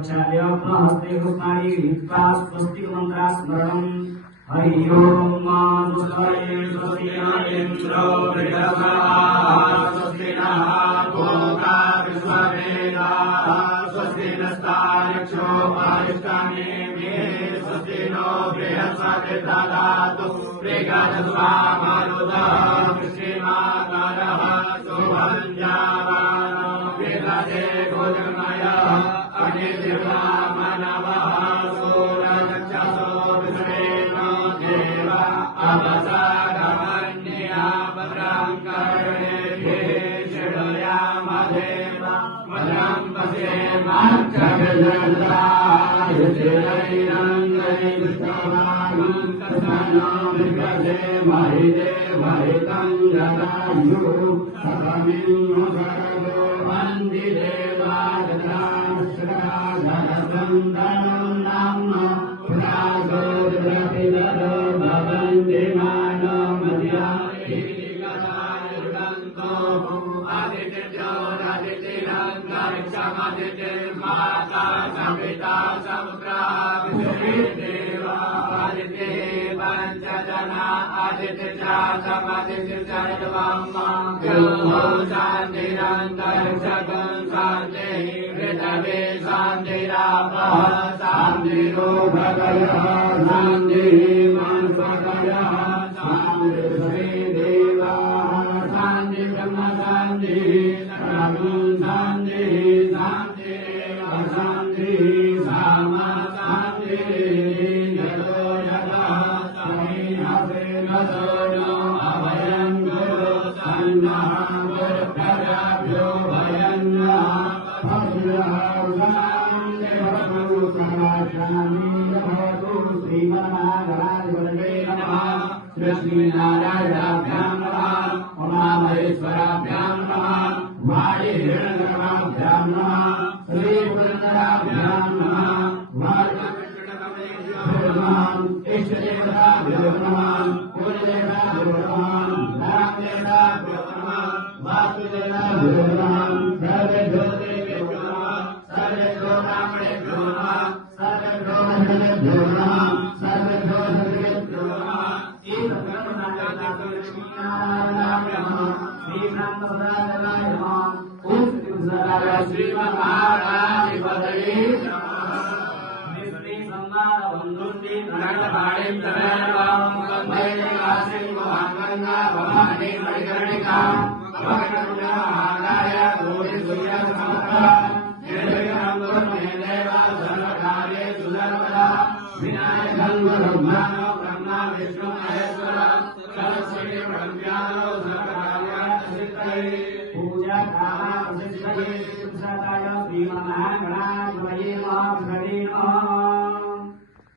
प्रक्षाल्य पुनः हस्ते पुष्पाणि गृहीत्वा स्वस्तिकमन्त्रस्मरणम् हरि ओम स्वस्ति स्वस्ति इन्द्रो वृषभाः स्वस्ति नः पूषा विश्ववेदाः स्वस्ति नस्तार्क्ष्यो अरिष्टानेमिः स्वस्ति नो बृहस्पतिर्दधातु मृगजस्वामरुतः कृष्णमाकरः सुभञ्जावानो विदधे भुजगमयः अनिर्वामनवः सूरजक्षसो विश्वेनो देव अवसादमन्या भद्रं कर्णेभिः शृणुयामदेव भद्रं पश्येमाक्षभिर्दधाय चिरैरङ्गैर्विष्णवानुं तस्मनो विद्महे महिदेवहितं जदायुः सतमिन्नु शरदो वन्दि देवादराश्रदाधरसन्दनं नाम पुरासोदरपिदरो भवन्ति मानो मध्याहिगदायुगन्तो आदित्यज्योतिरङ्गरिक्षमदितिर्माता सविता समुद्रा विश्वेदेवा आदित्ये पञ्चजना आदित्यजातमदित्यजैवं मां शान्तिरन्तरिक्षगं शान्तिः पृथिवी शान्तिरापः शान्तिरोधकयः शान्तिः मनस्पतयः शान्तिर्देवाः शान्ति ब्रह्म शान्तिः सर्वं शान्तिः शान्तिरेव शान्तिः सामा शान्तिः यतो यदा समीहसेन सोनो अभयं गुरु सन्नः गुरुभ्यो भयं नः लक्ष्मीनारायणाभ्यां नमः उमामहेश्वराभ्यां नमः वायुहिरण्यगणाभ्यां नमः श्रीपुरन्दराभ्यां नमः इष्टदेवताभ्यो नमः कुलदेवताभ्यो नमः रामदेवताभ्यो नमः वासुदेवताभ्यो नमः सर्वेभ्यो देवेभ्यो नमः सर्वेभ्यो ब्राह्मणेभ्यो नमः सर्वेभ्यो मध्यमेभ्यो नमः सर्वेभ्यो सर्वेभ्यो नमः श्रीमन्महाराधिपतये विनायकं गुरुब्रह्मणो ब्रह्मा विष्णु महेश्वर सरस्वती ब्रह्मज्ञानो सर्वकार्याणि सिद्धये पूजा कामा प्रसिद्धये